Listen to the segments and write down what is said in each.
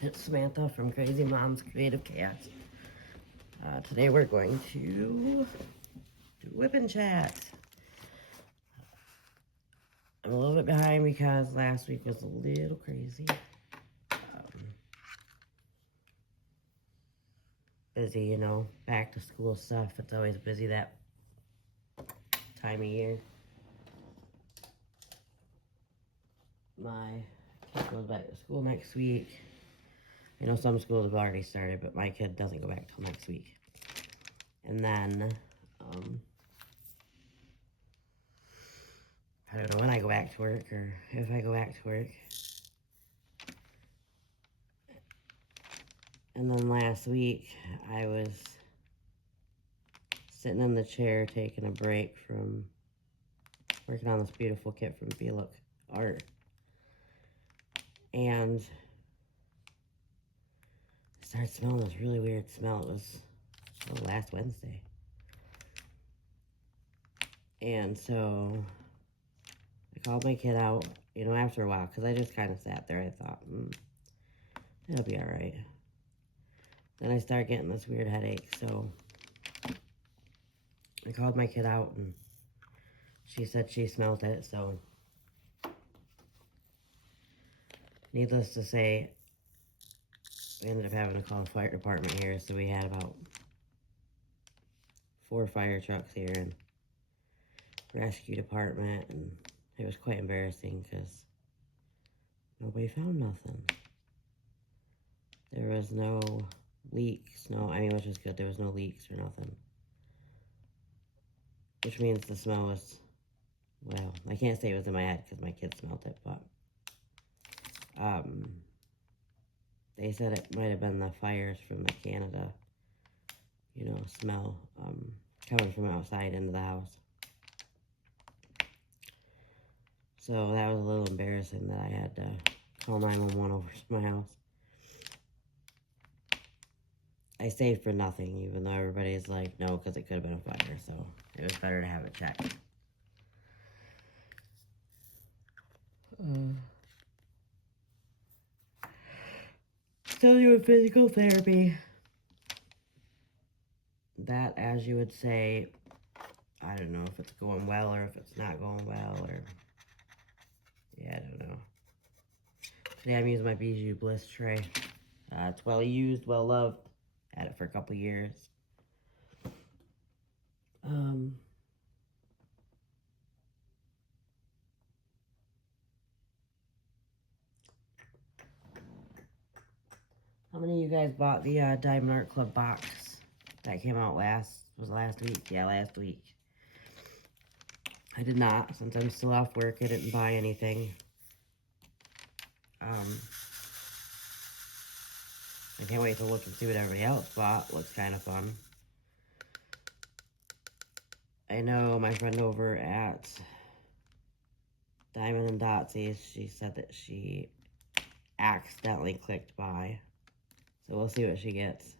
It's Samantha from Crazy Mom's Creative Cats. Today we're going to do whip and chat. I'm a little bit behind because last week was a little crazy. Busy, you know, back to school stuff. It's always busy that time of year. My kid goes back to school next week. I know some schools have already started, but my kid doesn't go back till next week. And then, I don't know when I go back to work or if I go back to work. And then last week, I was sitting in the chair taking a break from working on this beautiful kit from Feelook Art. And I started smelling this really weird smell. It was last Wednesday. And so I called my kid out, you know, after a while, because I just kind of sat there. I thought, it'll be all right. Then I started getting this weird headache, so I called my kid out, and she said she smelled it, so needless to say, we ended up having to call the fire department here, so we had about 4 fire trucks here and rescue department, and it was quite embarrassing because nobody found nothing. There was no leaks, which was good. There was no leaks or nothing. Which means the smell was, well, I can't say it was in my head because my kid smelled it, but they said it might have been the fires from the Canada, you know, smell coming from outside into the house. So that was a little embarrassing that I had to call 911 over to my house. I saved for nothing, even though everybody's like, no, because it could have been a fire, so it was better to have it checked. Still doing physical therapy. That, as you would say, I don't know if it's going well or if it's not going well, or, yeah, I don't know. Today I'm using my Bijou Bliss tray. It's well used, well loved. Had it for a couple years. How many of you guys bought the Diamond Art Club box that came out last week? Yeah, last week. I did not, since I'm still off work. I didn't buy anything. I can't wait to look and see what everybody else bought. Looks kind of fun. I know my friend over at Diamond and Dotsy's, she said that she accidentally clicked buy. So we'll see what she gets.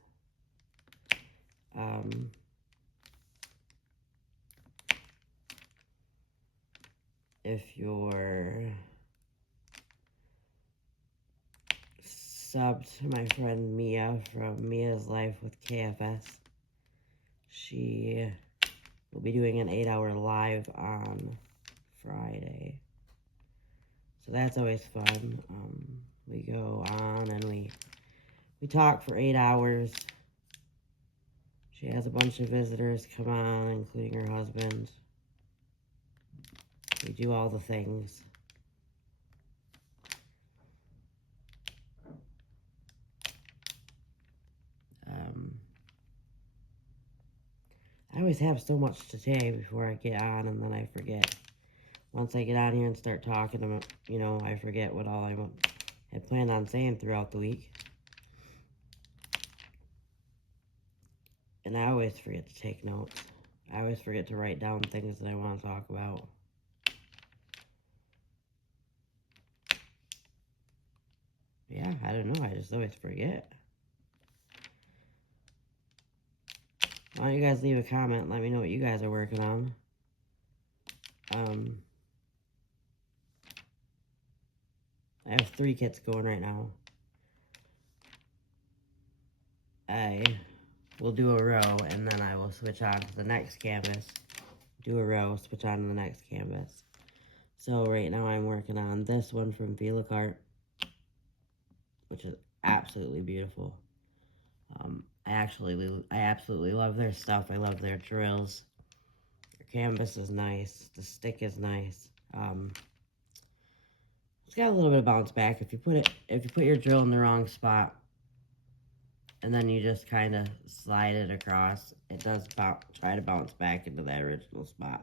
If you're subbed to my friend Mia from Mia's Life with KFS, she will be doing an 8-hour live on Friday. So that's always fun. We go on and we talk for 8 hours. She has a bunch of visitors come on, including her husband. We do all the things. I always have so much to say before I get on, and then I forget. Once I get on here and start talking, you know, I forget what all I had planned on saying throughout the week. And I always forget to take notes. I always forget to write down things that I want to talk about. Yeah, I don't know. I just always forget. Why don't you guys leave a comment? Let me know what you guys are working on. I have 3 kits going right now. I will do a row, and then I will switch on to the next canvas. Do a row, switch on to the next canvas. So right now I'm working on this one from Feelook Art, which is absolutely beautiful. I absolutely love their stuff. I love their drills. Their canvas is nice. The stick is nice. It's got a little bit of bounce back. If you put your drill in the wrong spot, and then you just kind of slide it across, it does try to bounce back into that original spot.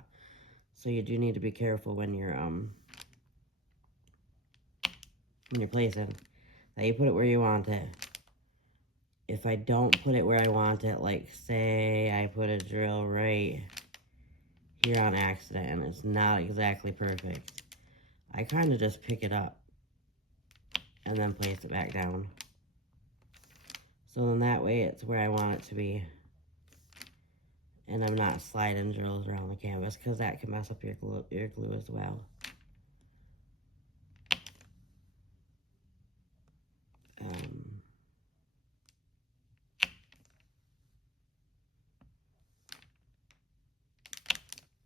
So you do need to be careful when you're placing that you put it where you want it. If I don't put it where I want it, like say I put a drill right here on accident and it's not exactly perfect, I kind of just pick it up and then place it back down. So then that way it's where I want it to be. And I'm not sliding drills around the canvas because that can mess up your glue as well.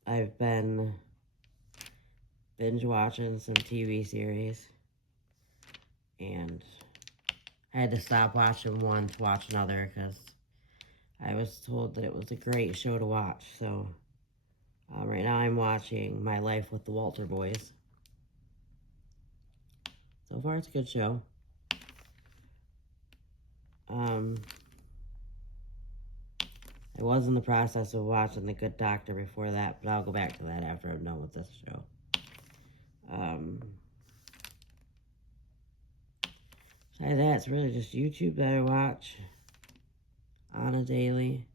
I've been binge watching some TV series, and I had to stop watching one to watch another because I was told that it was a great show to watch. So right now I'm watching My Life with the Walter Boys. So far it's a good show. I was in the process of watching The Good Doctor before that, but I'll go back to that after I'm done with this show. Besides that, it's really just YouTube that I watch on a daily.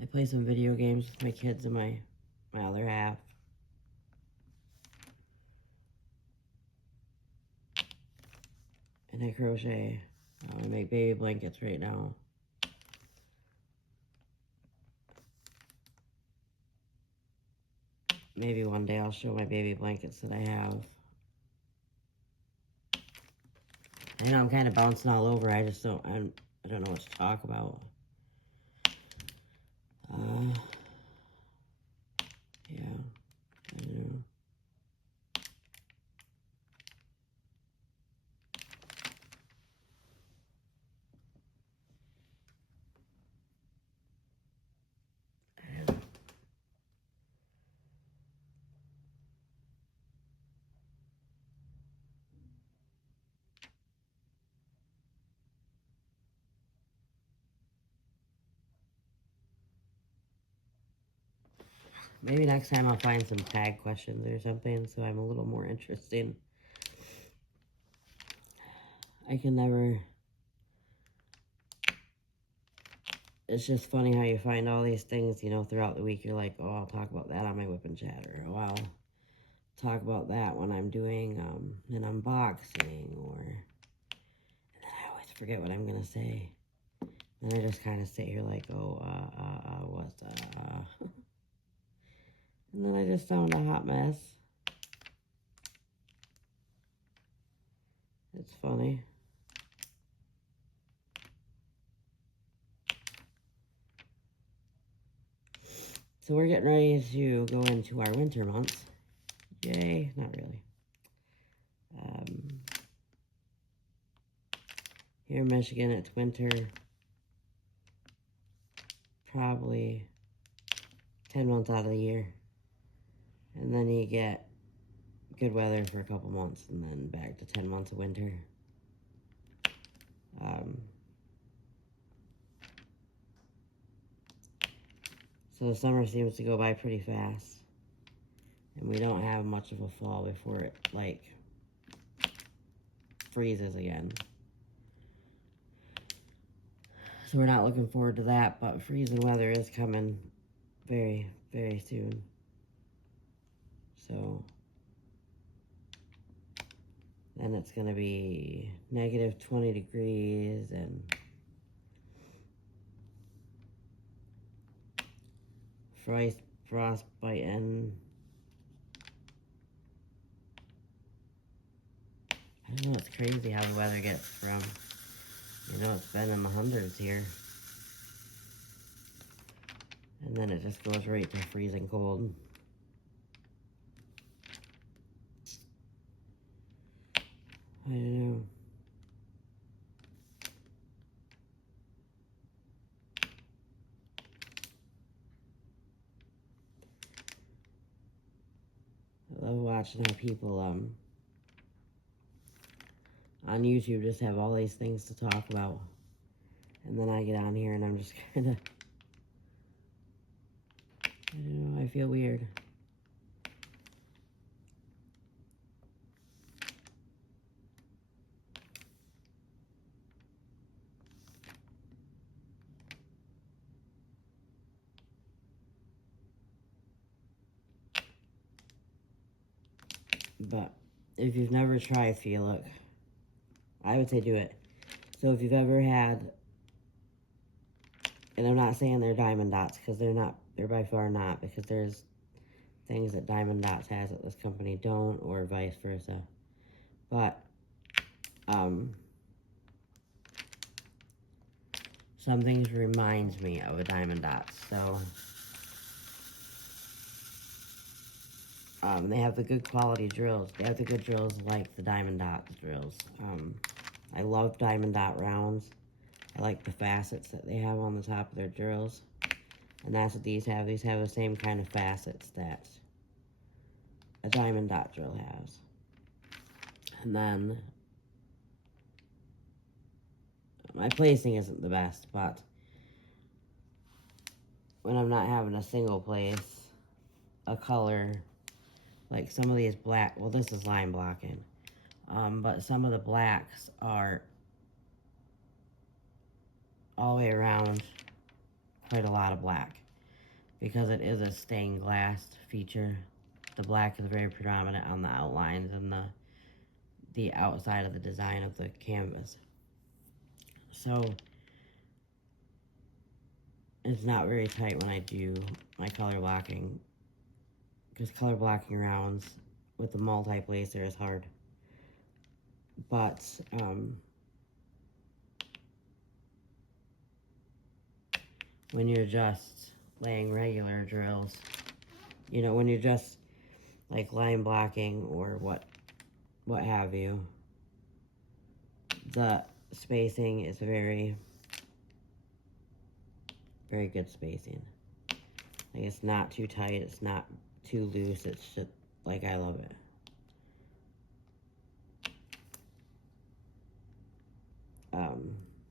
I play some video games with my kids and my other half. And I crochet. I make baby blankets right now. Maybe one day I'll show my baby blankets that I have. I know I'm kind of bouncing all over. I don't know what to talk about. Yeah, I don't know. Maybe next time I'll find some tag questions or something so I'm a little more interesting. I can never... It's just funny how you find all these things, you know, throughout the week. You're like, oh, I'll talk about that on my Whip and Chatter. Oh, I'll talk about that when I'm doing an unboxing, or... And then I always forget what I'm going to say. And I just kind of sit here like, oh, what's And then I just sound a hot mess. It's funny. So we're getting ready to go into our winter months. Yay, not really. Here in Michigan, it's winter. Probably 10 months out of the year. And then you get good weather for a couple months, and then back to 10 months of winter. So the summer seems to go by pretty fast. And we don't have much of a fall before it, like, freezes again. So we're not looking forward to that, but freezing weather is coming very, very soon. So then it's going to be negative 20 degrees and frostbite, and I don't know, it's crazy how the weather gets from You know, it's been in the hundreds here. And then it just goes right to freezing cold. I don't know. I love watching how people on YouTube just have all these things to talk about. And then I get on here and I'm just kind of, I don't know, I feel weird. But if you've never tried Feelook, I would say do it. So if you've ever had, and I'm not saying they're diamond dots, because they're not, they're by far not, because there's things that Diamond Dots has that this company don't, or vice versa. But, some things reminds me of a Diamond Dots, so, they have the good quality drills. They have the good drills like the Diamond Dots drills. I love Diamond Dot rounds. I like the facets that they have on the top of their drills. And that's what these have. These have the same kind of facets that a Diamond Dot drill has. And then, my placing isn't the best, but when I'm not having a single place, a color, like some of these black, well, this is line blocking, but some of the blacks are all the way around quite a lot of black, because it is a stained glass feature. The black is very predominant on the outlines and the outside of the design of the canvas. So it's not very tight when I do my color blocking, because color blocking rounds with the multi-placer is hard. But, when you're just laying regular drills, you know, when you're just like line blocking or what have you, the spacing is very, very good spacing. Like, it's not too tight, it's not too loose, it's just like, I love it.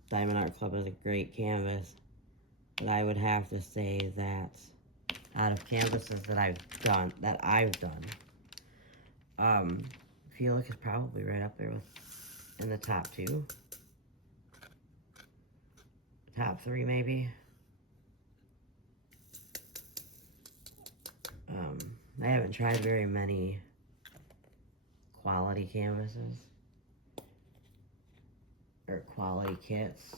Diamond Art Club is a great canvas, but I would have to say that out of canvases that I've done, Feelook is probably right up there with, in the top two. Top three, maybe. I haven't tried very many quality canvases, or quality kits.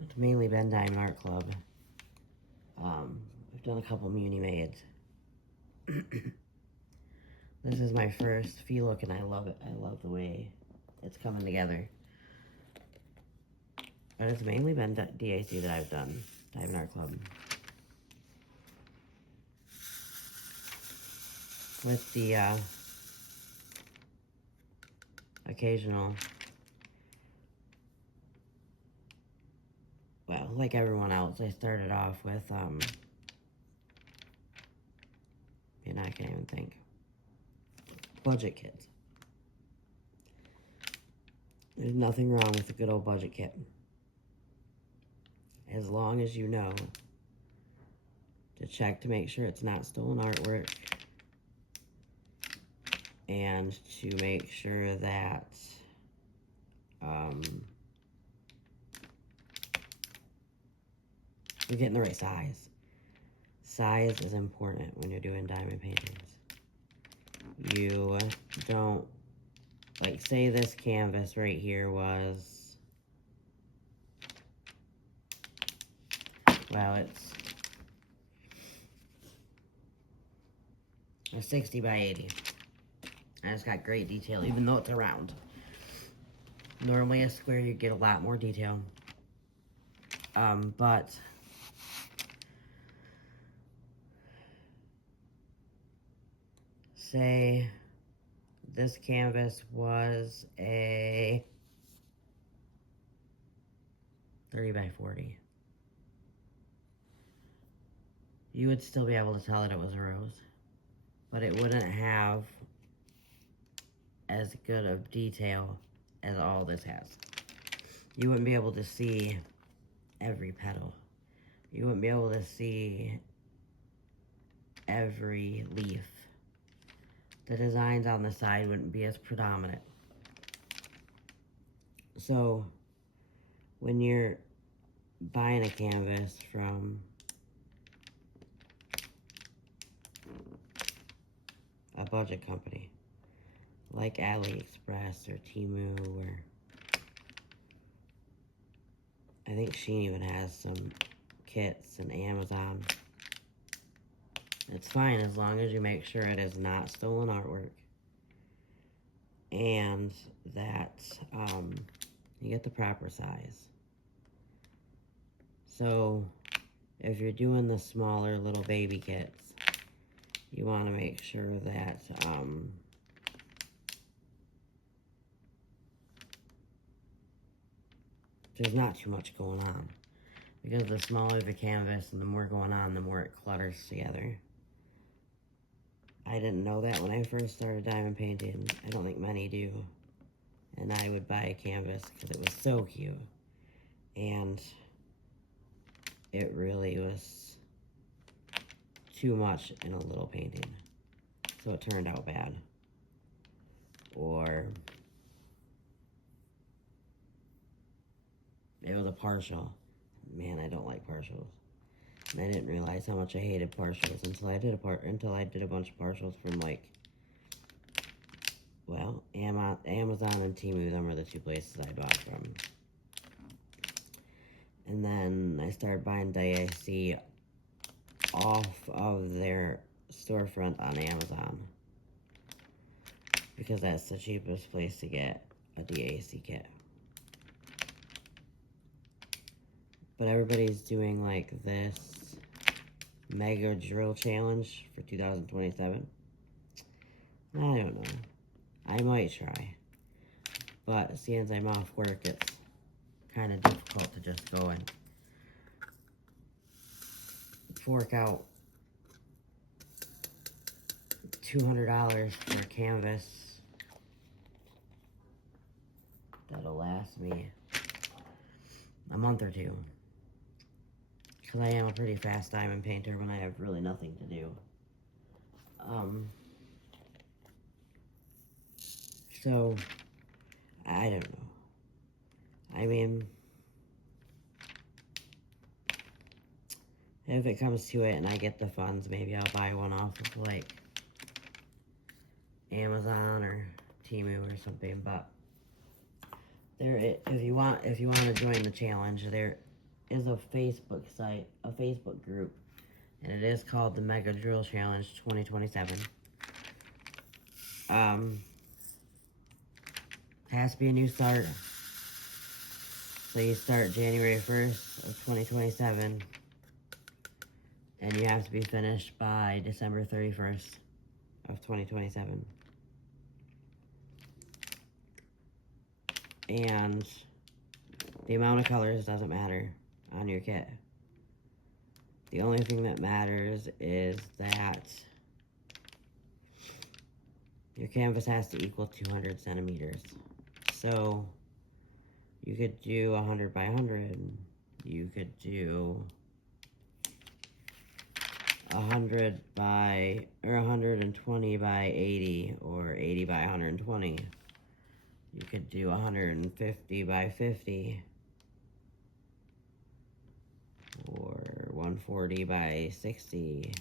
It's mainly been Diamond Art Club. I've done a couple Muni Maids. This is my first Feelook, and I love it. I love the way it's coming together. But it's mainly been DAC that I've done, Diamond Art Club. With the occasional, well, like everyone else, I started off with, and I can't even think, budget kits. There's nothing wrong with a good old budget kit, as long as you know to check to make sure it's not stolen artwork, and to make sure that you're getting the right size. Size is important when you're doing diamond paintings. You don't, like, say this canvas right here was, well, it's a 60 by 80. And it's got great detail, even though it's a round. Normally a square you get a lot more detail. But say this canvas was a 30 by 40. You would still be able to tell that it was a rose, but it wouldn't have as good of detail as all this has. You wouldn't be able to see every petal. You wouldn't be able to see every leaf. The designs on the side wouldn't be as predominant. So when you're buying a canvas from a budget company like AliExpress or Temu, or I think Shein even has some kits, and Amazon, it's fine as long as you make sure it is not stolen artwork and that you get the proper size. So if you're doing the smaller little baby kits, you want to make sure that there's not too much going on, because the smaller the canvas and the more going on, the more it clutters together. I didn't know that when I first started diamond painting. I don't think many do. And I would buy a canvas because it was so cute. And it really was too much in a little painting. So it turned out bad. Or it was a partial. Man, I don't like partials. And I didn't realize how much I hated partials until I did a bunch of partials from, like, well, Amazon and Temu. Them are the two places I bought from. And then I started buying DAC off of their storefront on Amazon, because that's the cheapest place to get a DAC kit. But everybody's doing, like, this mega drill challenge for 2027. I don't know. I might try. But since I'm off work, it's kind of difficult to just go and fork out $200 for a canvas that'll last me a month or two. Because I am a pretty fast diamond painter when I have really nothing to do. So, I don't know. I mean, if it comes to it and I get the funds, maybe I'll buy one off of, like, Amazon or Temu or something. But if you want to join the challenge, there is a Facebook group, and it is called the Mega Drill Challenge 2027. Has to be a new start. So you start January 1st of 2027, and you have to be finished by December 31st of 2027. And the amount of colors doesn't matter on your kit. The only thing that matters is that your canvas has to equal 200 centimeters. So you could do 100 by 100. You could do 120 by 80, or 80 by 120. You could do 150 by 50, or 140 by 60.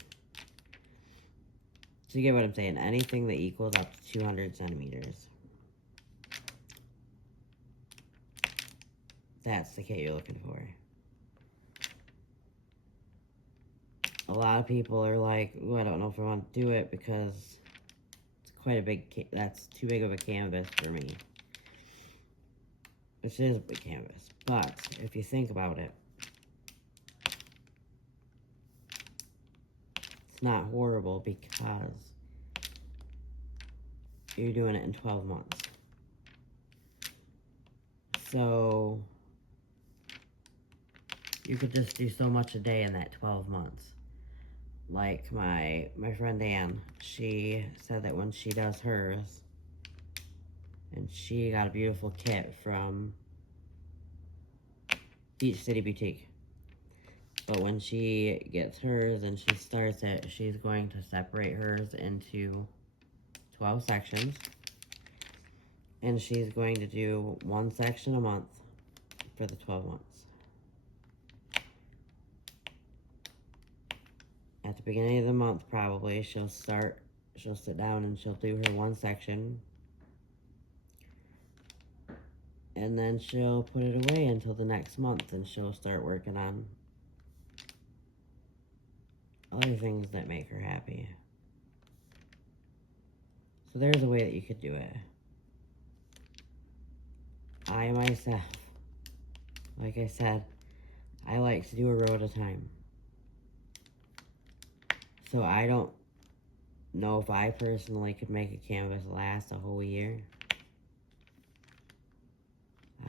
So you get what I'm saying? Anything that equals up to 200 centimeters. That's the kit you're looking for. A lot of people are like, ooh, I don't know if I want to do it because it's quite a big, that's too big of a canvas for me. which is a big canvas. But if you think about it, it's not horrible because you're doing it in 12 months. So you could just do so much a day in that 12 months. Like my friend Ann, she said that when she does hers, and she got a beautiful kit from Beach City Boutique. But when she gets hers and she starts it, she's going to separate hers into 12 sections. And she's going to do one section a month for the 12 months. At the beginning of the month, probably, she'll sit down and she'll do her one section. And then she'll put it away until the next month, and she'll start working on other things that make her happy. So there's a way that you could do it. I myself, like I said, I like to do a row at a time. So I don't know if I personally could make a canvas last a whole year.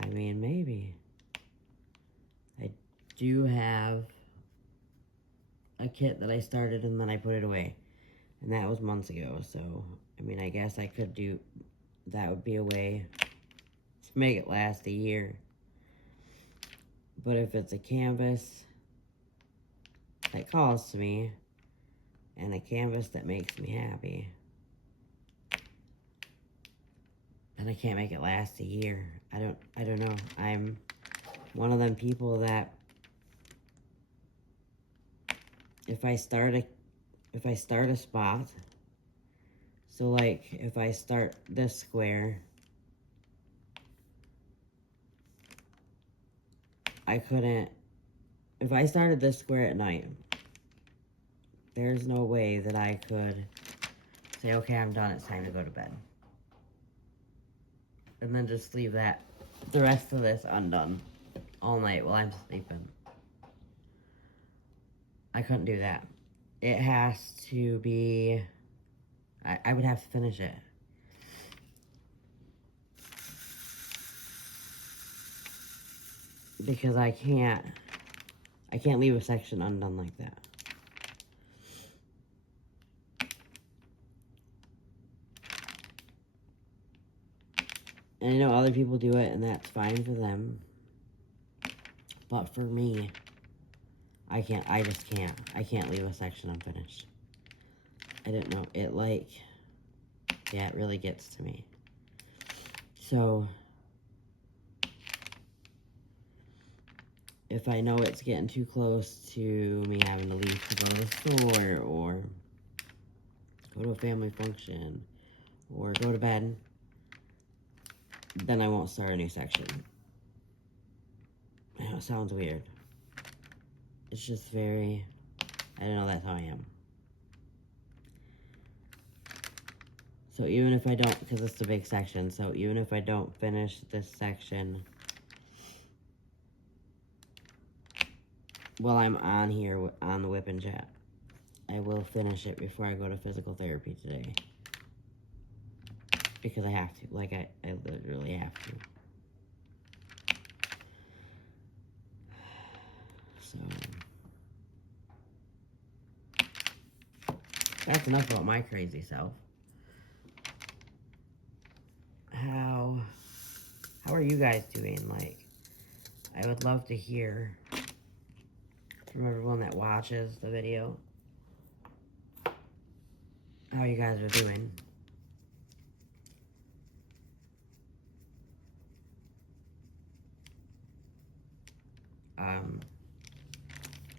I mean, maybe. I do have a kit that I started and then I put it away. And that was months ago, so, I mean, I guess I could do, that would be a way to make it last a year. But if it's a canvas that calls to me, and a canvas that makes me happy, then I can't make it last a year. I don't know. I'm one of them people that if I start a spot, so like if I start this square, if I started this square at night, there's no way that I could say, okay, I'm done, it's time to go to bed. And then just leave the rest of this undone all night while I'm sleeping. I couldn't do that. It has to be, I would have to finish it. Because I can't leave a section undone like that. And I know other people do it, and that's fine for them. But for me, I just can't. I can't leave a section unfinished. I don't know. It really gets to me. So, if I know it's getting too close to me having to leave to go to the store, or go to a family function, or go to bed, then I won't start a new section. I know it sounds weird. It's just very, I don't know, that's how I am. So even if I don't, because it's a big section, so even if I don't finish this section while I'm on here on the whip and chat, I will finish it before I go to physical therapy today. Because I have to. Like, I literally have to. So, that's enough about my crazy self. How are you guys doing? Like, I would love to hear from everyone that watches the video how you guys are doing.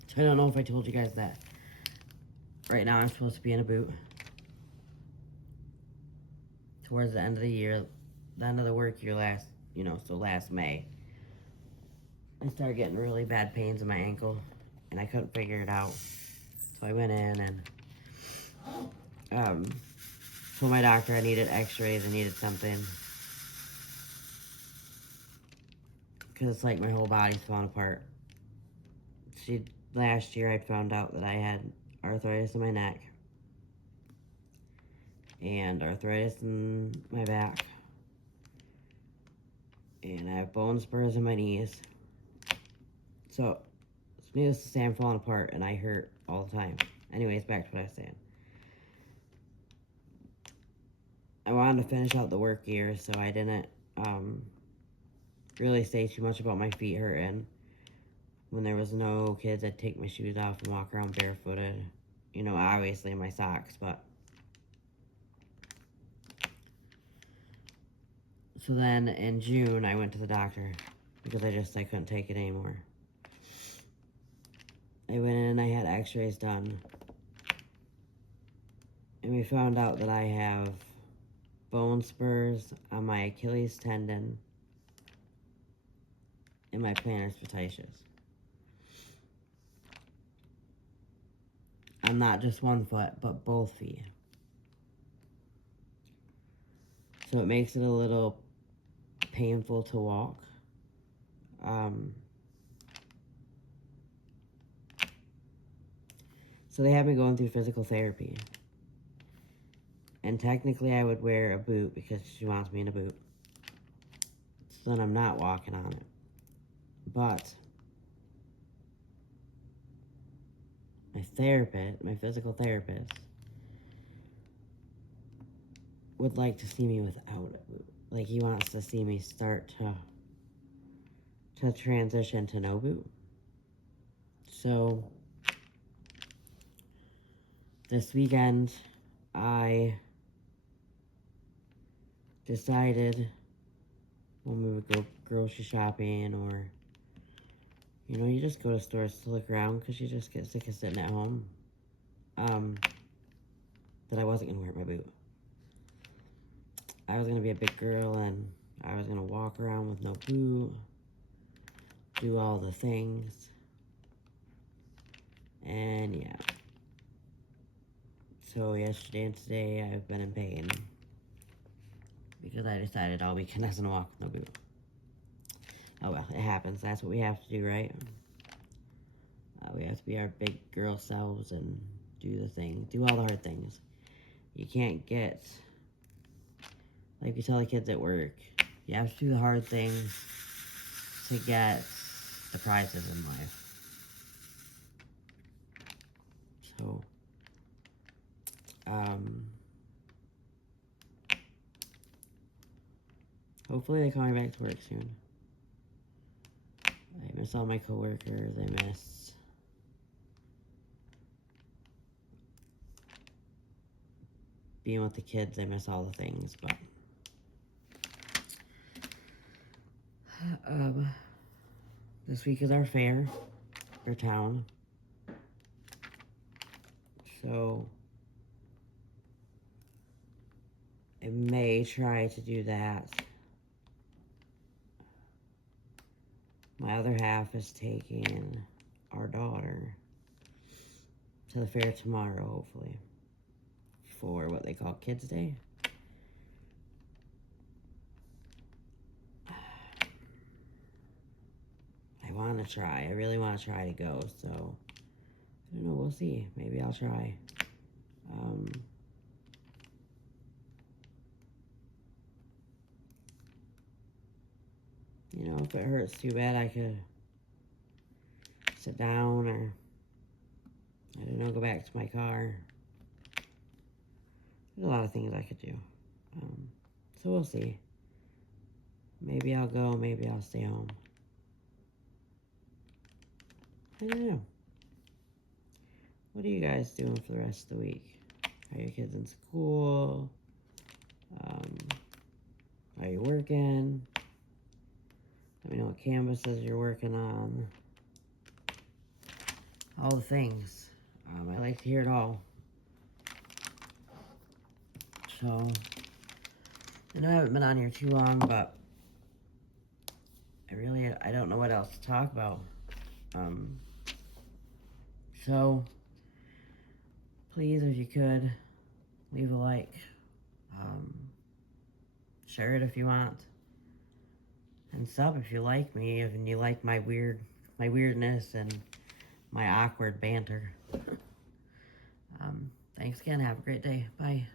So I don't know if I told you guys that right now I'm supposed to be in a boot towards the end of the year, the end of the work year last May. I started getting really bad pains in my ankle, and I couldn't figure it out. So I went in and told my doctor I needed x-rays, I needed something. because it's like my whole body's falling apart. Last year I found out that I had arthritis in my neck and arthritis in my back, and I have bone spurs in my knees. So needless to say, I'm falling apart and I hurt all the time. Anyways, back to what I was saying. I wanted to finish out the work year, so I didn't really say too much about my feet hurting. When there was no kids, I'd take my shoes off and walk around barefooted. You know, obviously in my socks, but... So then, in June, I went to the doctor because I couldn't take it anymore. I went in and I had x-rays done. And we found out that I have bone spurs on my Achilles tendon and my plantar fasciitis. On not just one foot, but both feet. So it makes it a little painful to walk. So they have me going through physical therapy. And technically I would wear a boot because she wants me in a boot. So then I'm not walking on it. But my therapist, my physical therapist, would like to see me without a boot. Like, he wants to see me start to transition to no boot. So this weekend I decided when we would go grocery shopping, or, you know, you just go to stores to look around because you just get sick of sitting at home, that I wasn't going to wear my boot. I was going to be a big girl and I was going to walk around with no boot, do all the things, and yeah. So yesterday and today I've been in pain because I decided all weekend I was going to walk with no boot. Oh well, it happens. That's what we have to do, right? We have to be our big girl selves and do the thing, do all the hard things. You can't get, like we tell the kids at work, you have to do the hard things to get the prizes in life. So, hopefully they call me back to work soon. I miss all my coworkers. I miss being with the kids. I miss all the things, but this week is our fair, our town. So I may try to do that. My other half is taking our daughter to the fair tomorrow, hopefully, for what they call Kids Day. I want to try. I really want to try to go, so I don't know. We'll see. Maybe I'll try. You know, if it hurts too bad, I could sit down or, I don't know, go back to my car. There's a lot of things I could do. So we'll see. Maybe I'll go, maybe I'll stay home. I don't know. What are you guys doing for the rest of the week? Are your kids in school? Are you working? Let me know what canvases you're working on. All the things. I like to hear it all. So, I know I haven't been on here too long, but I don't know what else to talk about. So, please, if you could, leave a like. Share it if you want. And and sub if you like me, and you like my weirdness and my awkward banter. Thanks again. Have a great day. Bye.